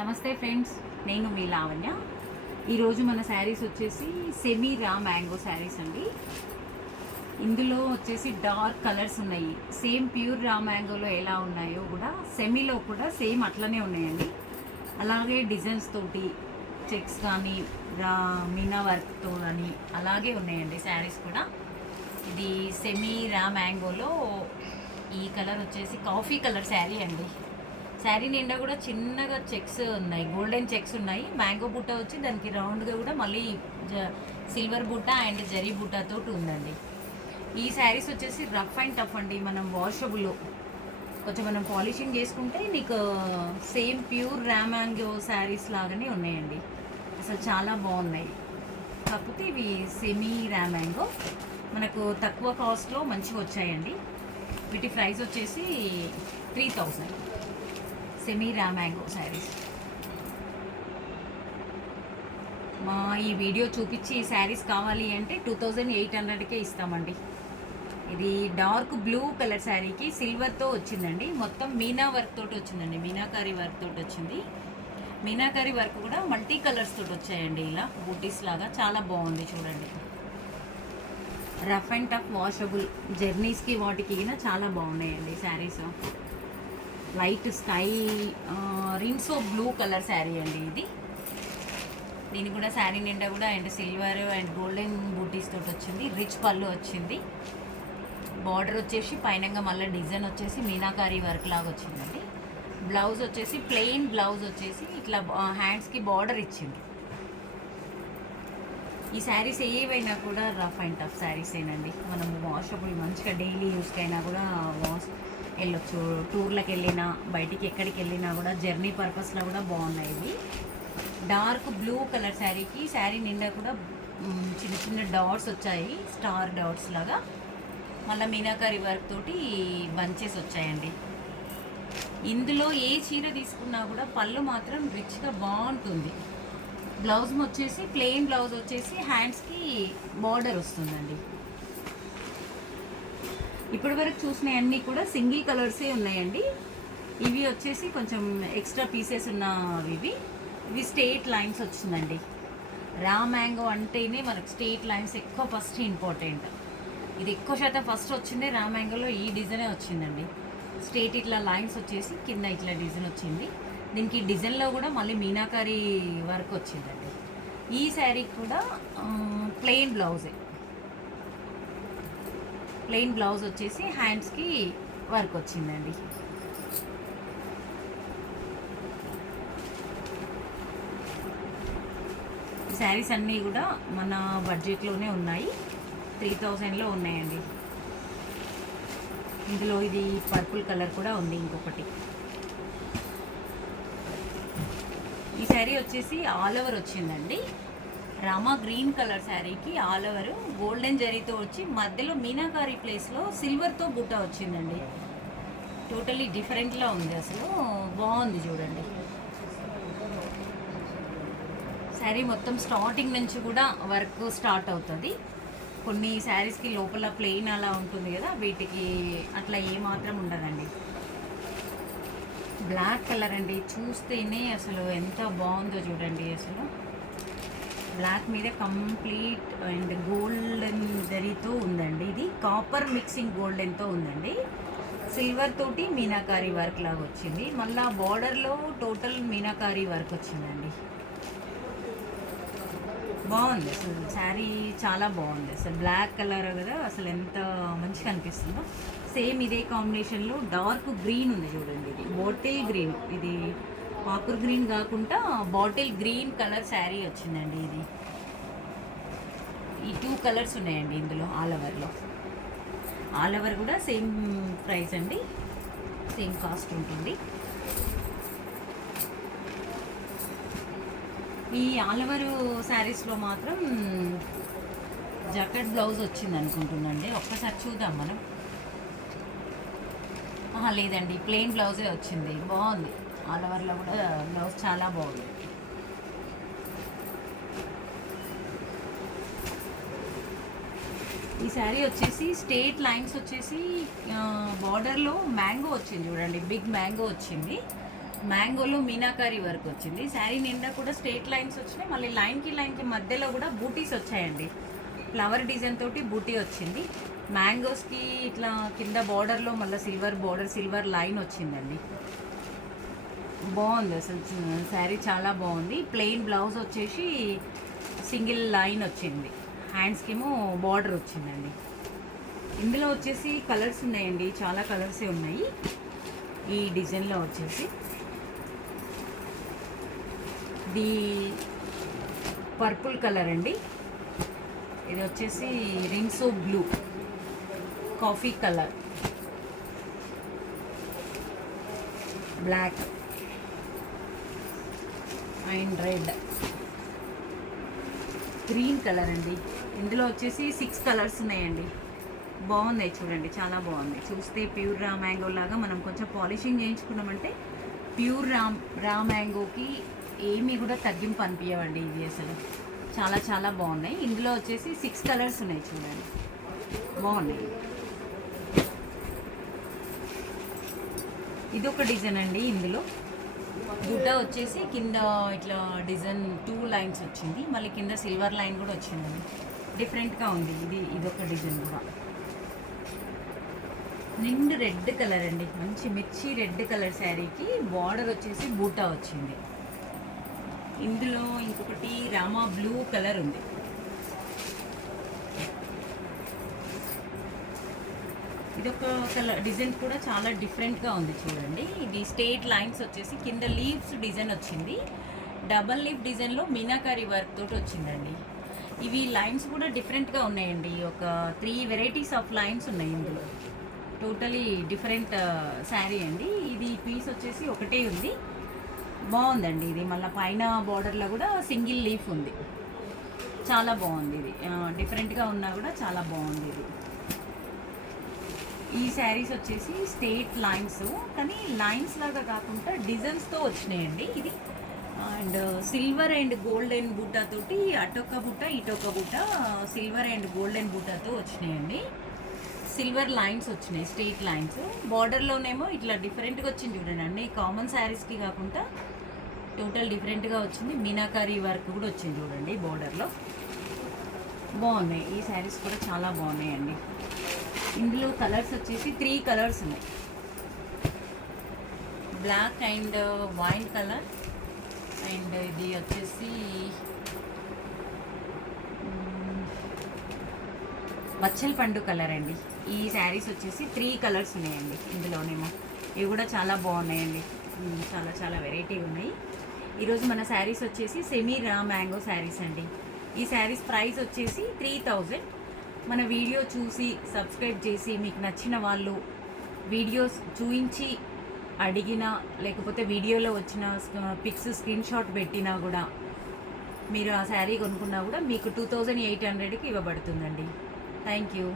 నమస్తే ఫ్రెండ్స్, నేను మీ లావణ్య. ఈరోజు మన శారీస్ వచ్చేసి సెమీ రా మ్యాంగో శారీస్ అండి. ఇందులో వచ్చేసి డార్క్ కలర్స్ ఉన్నాయి. సేమ్ ప్యూర్ రా మ్యాంగోలో ఎలా ఉన్నాయో కూడా సెమీలో కూడా సేమ్ అట్లనే ఉన్నాయండి. అలాగే డిజైన్స్ తోటి చెక్స్ కానీ మీనా వర్క్తో కానీ అలాగే ఉన్నాయండి శారీస్ కూడా. ఇది సెమీ రా మ్యాంగోలో ఈ కలర్ వచ్చేసి కాఫీ కలర్ శారీ అండి. శారీ నిండా కూడా చిన్నగా చెక్స్ ఉన్నాయి, గోల్డెన్ చెక్స్ ఉన్నాయి. మ్యాంగో బుట్ట వచ్చి దానికి రౌండ్గా కూడా మళ్ళీ సిల్వర్ బుట్ట అండ్ జరీ బుట్టతో ఉందండి. ఈ శారీస్ వచ్చేసి రఫ్ అండ్ టఫ్ అండి. మనం వాషబుల్ కొంచెం మనం పాలిషింగ్ చేసుకుంటే నీకు same pure raw mango saris లాగానే ఉన్నాయండి. అసలు చాలా బాగున్నాయి. కాకపోతే ఇవి సెమీ రా మ్యాంగో మనకు తక్కువ కాస్ట్లో మంచిగా వచ్చాయండి. వీటి ప్రైస్ వచ్చేసి 3000 సెమీ రా మ్యాంగో శారీస్. మా ఈ వీడియో చూపించి ఈ శారీస్ కావాలి అంటే 2800కే ఇస్తామండి. ఇది డార్క్ బ్లూ కలర్ శారీకి సిల్వర్తో వచ్చిందండి. మొత్తం మీనా వర్క్ తోటి వచ్చిందండి, మీనాకారి వర్క్ తోటి వచ్చింది. మీనాకారి వర్క్ కూడా మల్టీ కలర్స్ తోటి వచ్చాయండి. ఇలా బూటీస్ లాగా చాలా బాగుంది చూడండి. రఫ్ అండ్ టఫ్ వాషబుల్ జర్నీస్కి వాటికి చాలా బాగున్నాయండి saris. Light sky Rinso blue colour sari అండి ఇది. దీనికి కూడా శారీ నిండా కూడా అండ్ సిల్వర్ అండ్ గోల్డెన్ బూటీస్ తోటి వచ్చింది. రిచ్ పళ్ళు వచ్చింది. బార్డర్ వచ్చేసి పైనంగా మళ్ళీ డిజైన్ వచ్చేసి మీనాకారి వర్క్ లాగా వచ్చిందండి. బ్లౌజ్ వచ్చేసి ప్లెయిన్ బ్లౌజ్ వచ్చేసి ఇట్లా హ్యాండ్స్కి బార్డర్ ఇచ్చింది. ఈ శారీస్ ఏవైనా కూడా రఫ్ అండ్ టఫ్ శారీస్ ఏనండి. మనం వాషబుల్ మంచిగా డైలీ యూస్కైనా కూడా వెళ్ళొచ్చు. టూర్లకు వెళ్ళినా బయటికి ఎక్కడికి వెళ్ళినా కూడా జర్నీ పర్పస్లో కూడా బాగున్నాయి ఇవి. డార్క్ బ్లూ కలర్ శారీకి శారీ నిండా కూడా చిన్న చిన్న డాట్స్ వచ్చాయి, స్టార్ డాట్స్ లాగా. మళ్ళీ మీనాకారి వర్క్ తోటి బంచెస్ వచ్చాయండి. ఇందులో ఏ చీర తీసుకున్నా కూడా పళ్ళు మాత్రం రిచ్గా బాగుంటుంది. బ్లౌజ్ వచ్చేసి ప్లెయిన్ బ్లౌజ్ వచ్చేసి హ్యాండ్స్కి బార్డర్ వస్తుందండి. ఇప్పటి వరకు చూసినవన్నీ కూడా సింగిల్ కలర్సే ఉన్నాయండి. ఇవి వచ్చేసి కొంచెం ఎక్స్ట్రా పీసెస్ ఉన్నవి. ఇవి స్ట్రెయిట్ లైన్స్ వచ్చిందండి. రా మ్యాంగో అంటేనే మనకు స్ట్రెయిట్ లైన్స్ ఎక్కువ ఫస్ట్ ఇంపార్టెంట్. ఇది ఎక్కువ శాతం ఫస్ట్ వచ్చింది రా మ్యాంగోలో ఈ డిజైనే వచ్చిందండి. స్ట్రెయిట్ ఇట్లా లైన్స్ వచ్చేసి కింద ఇట్లా డిజైన్ వచ్చింది. దీనికి డిజైన్లో కూడా మళ్ళీ మీనాకారి వర్క్ వచ్చిందండి. ఈ శారీకి కూడా ప్లెయిన్ బ్లౌజే. ప్లెయిన్ బ్లౌజ్ వచ్చేసి హ్యాండ్స్కి వర్క్ వచ్చిందండి. ఈ శారీస్ అన్నీ కూడా మన బడ్జెట్లోనే ఉన్నాయి. 3000లో ఉన్నాయండి. ఇందులో ఇది పర్పుల్ కలర్ కూడా ఉంది ఇంకొకటి. ఈ శారీ వచ్చేసి ఆల్ ఓవర్ వచ్చిందండి. రామా గ్రీన్ కలర్ శారీకి ఆల్ ఓవర్ గోల్డెన్ జరీతో వచ్చి మధ్యలో మీనాకారి ప్లేస్లో సిల్వర్తో బుట్ట వచ్చిందండి. టోటలీ డిఫరెంట్లా ఉంది, అసలు బాగుంది చూడండి. శారీ మొత్తం స్టార్టింగ్ నుంచి కూడా వర్క్ స్టార్ట్ అవుతుంది. కొన్ని శారీస్కి లోపల ప్లెయిన్ అలా ఉంటుంది కదా, వీటికి అట్లా ఏమాత్రం ఉండదండి. బ్లాక్ కలర్ అండి, చూస్తేనే అసలు ఎంత బాగుందో చూడండి. అసలు బ్లాక్ మీద కంప్లీట్ అండ్ గోల్డెన్ జరీతో ఉందండి. ఇది కాపర్ మిక్సింగ్ గోల్డెన్తో ఉందండి. సిల్వర్ తోటి మీనాకారి వర్క్ లాగా వచ్చింది. మళ్ళీ బార్డర్లో టోటల్ మీనాకారి వర్క్ వచ్చిందండి. బాగుంది అసలు శారీ, చాలా బాగుంది అసలు. బ్లాక్ కలర్ కదా, అసలు ఎంత మంచిగా అనిపిస్తుందో. సేమ్ ఇదే కాంబినేషన్లో డార్క్ గ్రీన్ ఉంది చూడండి. ఇది బాటిల్ గ్రీన్, ఇది పాకుర్ గ్రీన్ కాకుండా బాటిల్ గ్రీన్ కలర్ శారీ వచ్చిందండి. ఇది ఈ 2 కలర్స్ ఉన్నాయండి ఇందులో. ఆల్ ఓవర్లో ఆల్ ఓవర్ కూడా సేమ్ ప్రైస్ అండి, సేమ్ కాస్ట్ ఉంటుంది. ఈ ఆల్ ఓవర్ శారీస్లో మాత్రం జాకెట్ బ్లౌజ్ వచ్చింది అనుకుంటున్నాండి. ఒక్కసారి చూద్దాం మనం. లేదండి, ప్లెయిన్ బ్లౌజే వచ్చింది. బాగుంది. ఆల్ ఓవర్లో కూడా బ్లౌజ్ చాలా బాగుంది. ఈ శారీ వచ్చేసి స్ట్రెయిట్ లైన్స్ వచ్చేసి బార్డర్లో మ్యాంగో వచ్చింది చూడండి, బిగ్ మ్యాంగో వచ్చింది. మ్యాంగోలో మీనాకారి వర్క్ వచ్చింది. శారీ నిండా కూడా స్ట్రేట్ లైన్స్ వచ్చినాయి. మళ్ళీ లైన్కి మధ్యలో కూడా బూటీస్ వచ్చాయండి. ఫ్లవర్ డిజైన్ తోటి బూటీ వచ్చింది. మ్యాంగోస్కి ఇట్లా కింద బార్డర్లో మళ్ళీ సిల్వర్ లైన్ వచ్చిందండి. బాగుంది అసలు శారీ చాలా బాగుంది. ప్లెయిన్ బ్లౌజ్ వచ్చేసి సింగిల్ లైన్ వచ్చింది. హ్యాండ్స్కేమో బార్డర్ వచ్చిందండి. ఇందులో వచ్చేసి కలర్స్ ఉన్నాయండి, చాలా కలర్సే ఉన్నాయి. ఈ డిజైన్లో వచ్చేసి ఇది పర్పుల్ కలర్ అండి. ఇది వచ్చేసి rings blue, coffee colour, black and red, green colour అండి. ఇందులో వచ్చేసి 6 కలర్స్ ఉన్నాయండి. బాగున్నాయి చూడండి, చాలా బాగుంది. చూస్తే ప్యూర్ రా మ్యాంగో లాగా మనం కొంచెం పాలిషింగ్ చేయించుకున్నామంటే ప్యూర్ రా మ్యాంగోకి ఏమీ కూడా తగ్గింపు అనిపించవండి. ఇది అసలు చాలా చాలా బాగున్నాయి. ఇందులో వచ్చేసి 6 కలర్స్ ఉన్నాయి చూడండి, బాగున్నాయి. ఇది ఒక డిజైన్ అండి. ఇందులో గుడ్డ వచ్చేసి కింద ఇట్లా డిజైన్ 2 లైన్స్ వచ్చింది. మళ్ళీ కింద సిల్వర్ లైన్ కూడా వచ్చిందండి. డిఫరెంట్గా ఉంది. ఇదొక డిజైన్ కూడా. నిండు రెడ్ కలర్ అండి, మంచి మిర్చి రెడ్ కలర్ శారీకి బార్డర్ వచ్చేసి బూటా వచ్చింది. ఇందులో ఇంకొకటి రామా బ్లూ కలర్ ఉంది. ఇదొక కలర్ డిజైన్ కూడా చాలా డిఫరెంట్గా ఉంది చూడండి. ఇది స్ట్రేట్ లైన్స్ వచ్చేసి కింద లీవ్స్ డిజైన్ వచ్చింది. డబల్ లీఫ్ డిజైన్లో మీనాకారి వర్క్ తోటి వచ్చిందండి. ఇవి లైన్స్ కూడా డిఫరెంట్గా ఉన్నాయండి. ఒక 3 వెరైటీస్ ఆఫ్ లైన్స్ ఉన్నాయి ఇందులో. టోటలీ డిఫరెంట్ శారీ అండి. ఇది పీస్ వచ్చేసి ఒకటే ఉంది. బాగుందండి. ఇది మళ్ళీ పైన బార్డర్లో కూడా సింగిల్ లీఫ్ ఉంది. చాలా బాగుంది. ఇది డిఫరెంట్గా ఉన్నా కూడా చాలా బాగుంది. ఇది ఈ శారీస్ వచ్చేసి స్ట్రేట్ లైన్స్, కానీ లైన్స్ లాగా కాకుండా డిజైన్స్తో వచ్చినాయండి. ఇది అండ్ సిల్వర్ అండ్ గోల్డెన్ బూటాతోటి అటొక్క బూట ఇటొక్క బూట సిల్వర్ అండ్ గోల్డెన్ బూటాతో వచ్చినాయండి. సిల్వర్ లైన్స్ వచ్చినాయి, స్ట్రేట్ లైన్స్. బార్డర్లోనేమో ఇట్లా డిఫరెంట్గా వచ్చింది చూడండి. అన్ని కామన్ శారీస్కి కాకుండా టోటల్ డిఫరెంట్గా వచ్చింది. మీనాకారి వర్క్ కూడా వచ్చింది చూడండి బార్డర్లో. బాగున్నాయి. ఈ శారీస్ కూడా చాలా బాగున్నాయండి. ఇందులో కలర్స్ వచ్చేసి 3 కలర్స్ ఉన్నాయి. Black and wine colour and ఇది వచ్చేసి వచ్చల్ పండు కలర్ అండి. ఈ శారీస్ వచ్చేసి 3 కలర్స్ ఉన్నాయండి ఇందులోనేమో. ఇవి కూడా చాలా బాగున్నాయండి. చాలా చాలా వెరైటీ ఉన్నాయి. ఈరోజు మన శారీస్ వచ్చేసి సెమీ రా మ్యాంగో శారీస్ అండి. ఈ శారీస్ ప్రైస్ వచ్చేసి 3000. మన వీడియో చూసి సబ్స్క్రైబ్ చేసి మీకు నచ్చిన వాళ్ళు వీడియోస్ చూయించి అడిగినా, లేకపోతే వీడియోలో వచ్చిన పిక్స్ స్క్రీన్ షాట్ పెట్టినా కూడా మీరు ఆ శారీ కొనుక్కున్నా కూడా మీకు 2800కి ఇవ్వబడుతుందండి. Thank you.